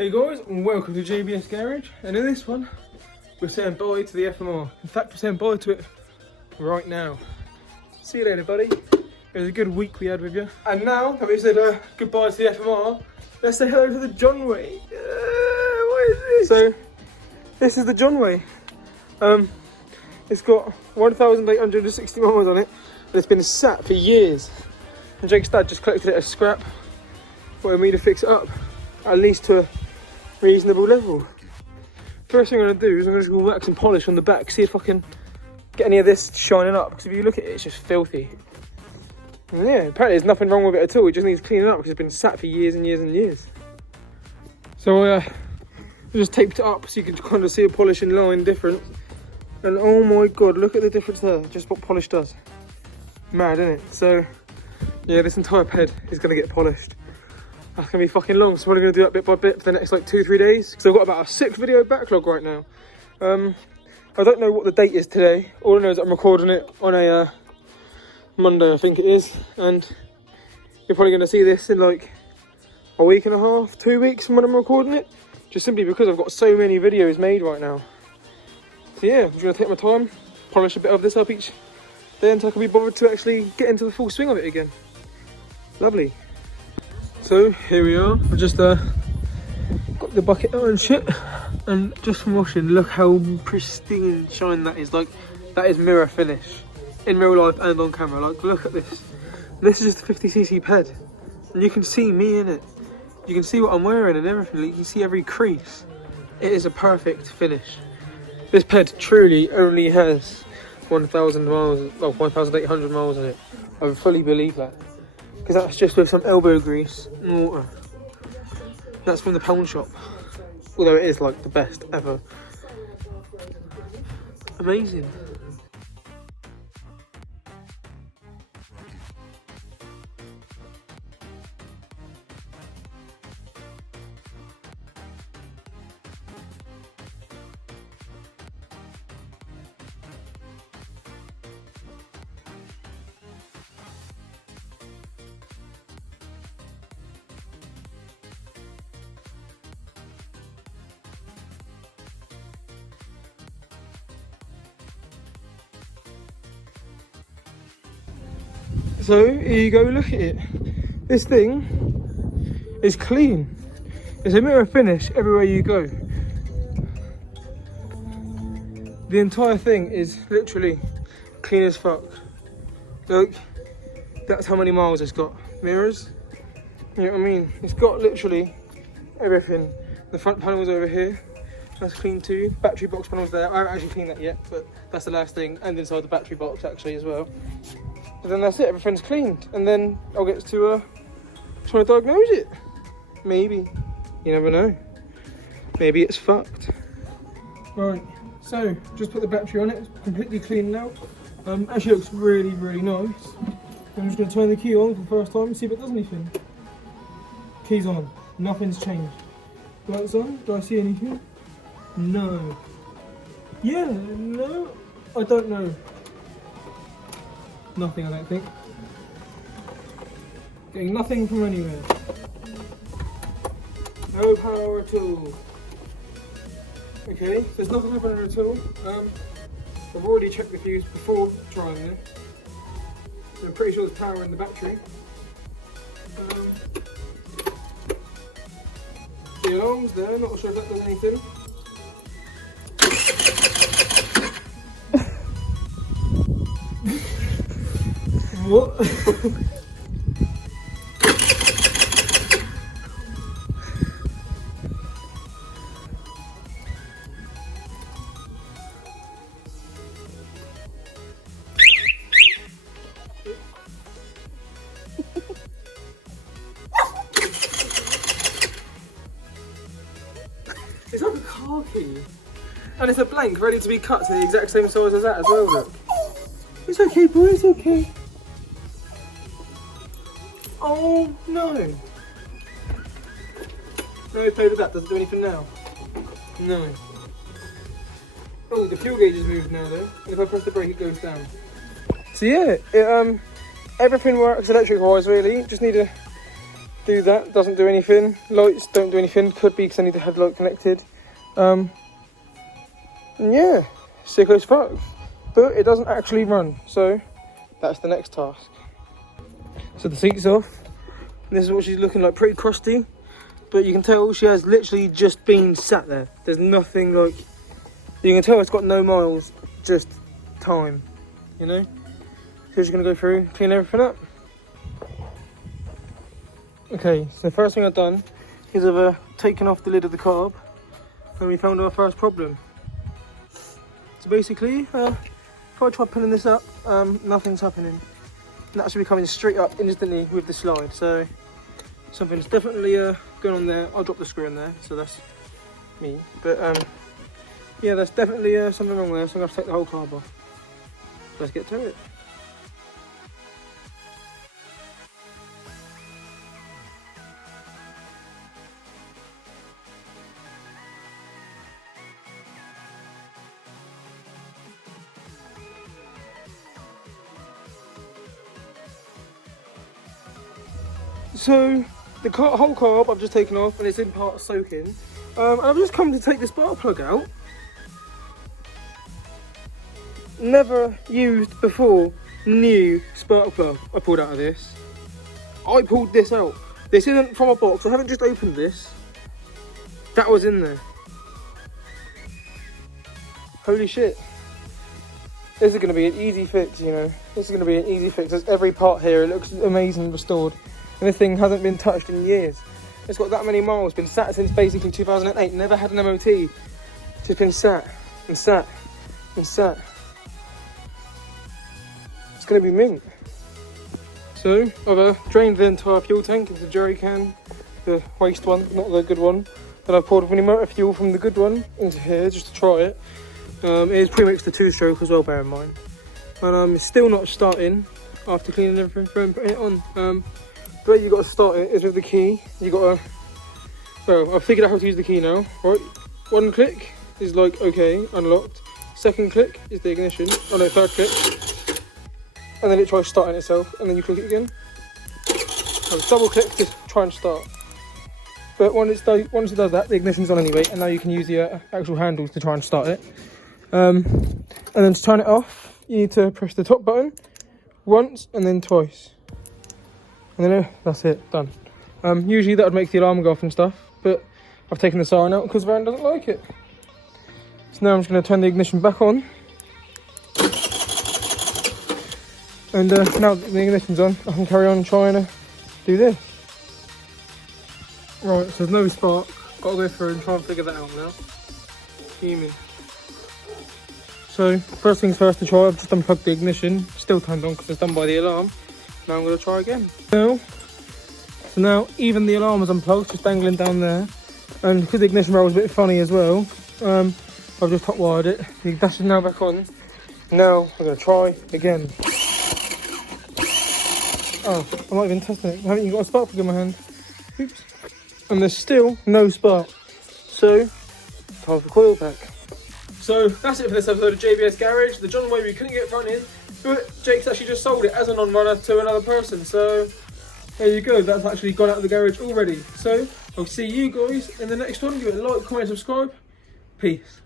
Hey guys, and welcome to JBS Garage, and in this one we're saying bye to the FMR. In fact, we're saying bye to it right now. See you later, buddy. It was a good week we had with you. And now that we've said goodbye to the FMR, let's say hello to the Jonway. What is this? So, this is the Jonway. It's got 1,860 miles on it, but it's been sat for years. And Jake's dad just collected it as scrap, wanted me to fix it up, at least to a reasonable level. First thing I'm going to do is I'm going to wax and polish on the back, see if I can get any of this shining up, because if you look at it, it's just filthy. And yeah, apparently there's nothing wrong with it at all, it just needs cleaning up because it's been sat for years and years and years. So I just taped it up so you can kind of see a polishing line difference. And oh my god, look at the difference there, just what polish does. Mad, isn't it? So yeah, this entire ped is going to get polished. That's going to be fucking long, so I'm only going to do that bit by bit for the next like 2-3 days. Because I've got about a 6 video backlog right now. I don't know what the date is today. All I know is that I'm recording it on a Monday, I think it is. And you're probably going to see this in like a week and a half, 2 weeks from when I'm recording it. Just simply because I've got so many videos made right now. So yeah, I'm just going to take my time, polish a bit of this up each day until I can be bothered to actually get into the full swing of it again. Lovely. So here we are. I just got the bucket out and shit, and just from washing, look how pristine shine that is. Like, that is mirror finish in real life and on camera. Like, look at this. This is just a 50cc ped, and you can see me in it. You can see what I'm wearing and everything. Like, you can see every crease. It is a perfect finish. This ped truly only has 1,000 miles, well, 1,800 miles on it. I fully believe that. Because that's just with some elbow grease and water. That's from the pound shop. Although it is like the best ever. Amazing. So here you go, look at it. This thing is clean. It's a mirror finish everywhere you go. The entire thing is literally clean as fuck. Look, that's how many miles it's got. Mirrors, you know what I mean? It's got literally everything. The front panel's over here. That's clean too. Battery box panel's there. I haven't actually cleaned that yet, but that's the last thing. And inside the battery box actually as well. But then that's it, everything's cleaned. And then I'll get to try to diagnose it. Maybe. You never know. Maybe it's fucked. Right, so just put the battery on it. It's completely clean now. Actually looks really, really nice. I'm just going to turn the key on for the first time and see if it does anything. Key's on. Nothing's changed. Lights on. Do I see anything? No. Yeah, no. I don't know. Nothing, I don't think. Getting nothing from anywhere. No power at all. Okay, there's nothing happening at all. I've already checked the fuse before trying it. I'm pretty sure there's power in the battery. The alarm's there, not sure if that does anything. What? It's like a car key. And it's a blank ready to be cut to the exact same size as that as well, look. It's okay, boy, it's okay. Oh no! Let me play with that. Does it do anything now? No. Oh, the fuel gauge has moved now though. And if I press the brake, it goes down. So yeah, everything works electric wise really. Just need to do that, doesn't do anything. Lights don't do anything, could be because I need the headlight connected. And yeah, sick as fuck. But it doesn't actually run, so that's the next task. So the seat's off. This is what she's looking like, pretty crusty. But you can tell she has literally just been sat there. There's nothing like, you can tell it's got no miles, just time, you know? So we're just gonna go through, clean everything up. Okay, so the first thing I've done is I've taken off the lid of the carb, and we found our first problem. So basically, if I try pulling this up, nothing's happening. And that should be coming straight up instantly with the slide. So something's definitely going on there. I'll drop the screw in there, so that's me. But yeah, there's definitely something wrong there, so I'm gonna have to take the whole carb off. So let's get to it. So the whole carb I've just taken off and it's in part soaking. And I've just come to take the spark plug out. Never used before, new spark plug I pulled out of this. I pulled this out. This isn't from a box, I haven't just opened this. That was in there. Holy shit. This is going to be an easy fix, you know. This is going to be an easy fix. There's every part here, it looks amazing restored. And this thing hasn't been touched in years. It's got that many miles, been sat since basically 2008, never had an MOT. Just been sat, and sat, and sat. It's gonna be mint. So, I've drained the entire fuel tank into the jerry can, the waste one, not the good one. Then I've poured any motor fuel from the good one into here, just to try it. It is pre-mixed to 2-stroke as well, bear in mind. And it's still not starting after cleaning everything and putting it on. The way you got to start it is with the key. You got to, well, I've figured out how to use the key now. Right, one click is like, okay, unlocked. Second click is the ignition. Oh no, third click. And then it tries starting itself, and then you click it again. And double click to try and start. But once it does that, the ignition's on anyway, and now you can use the actual handles to try and start it. And then to turn it off, you need to press the top button once and then twice. And then that's it, done. Usually that would make the alarm go off and stuff, but I've taken the siren out because Van doesn't like it. So now I'm just going to turn the ignition back on. And now that the ignition's on, I can carry on trying to do this. Right, so there's no spark. Got to go through and try and figure that out now. Fuming. So, first things first to try, I've just unplugged the ignition. Still turned on because it's done by the alarm. Now I'm going to try again. So now even the alarm is unplugged, just dangling down there. And because the ignition rail was a bit funny as well, I've just hot wired it. The dash is now back on. Now I'm going to try again. Oh, I'm not even testing it. I haven't even got a spark plug in my hand. Oops. And there's still no spark. So, time for coil pack. So that's it for this episode of JBS Garage. The Jonway we couldn't get running, but Jake's actually just sold it as a non-runner to another person. So there you go, that's actually gone out of the garage already. So I'll see you guys in the next one. Give it a like, comment, subscribe. Peace.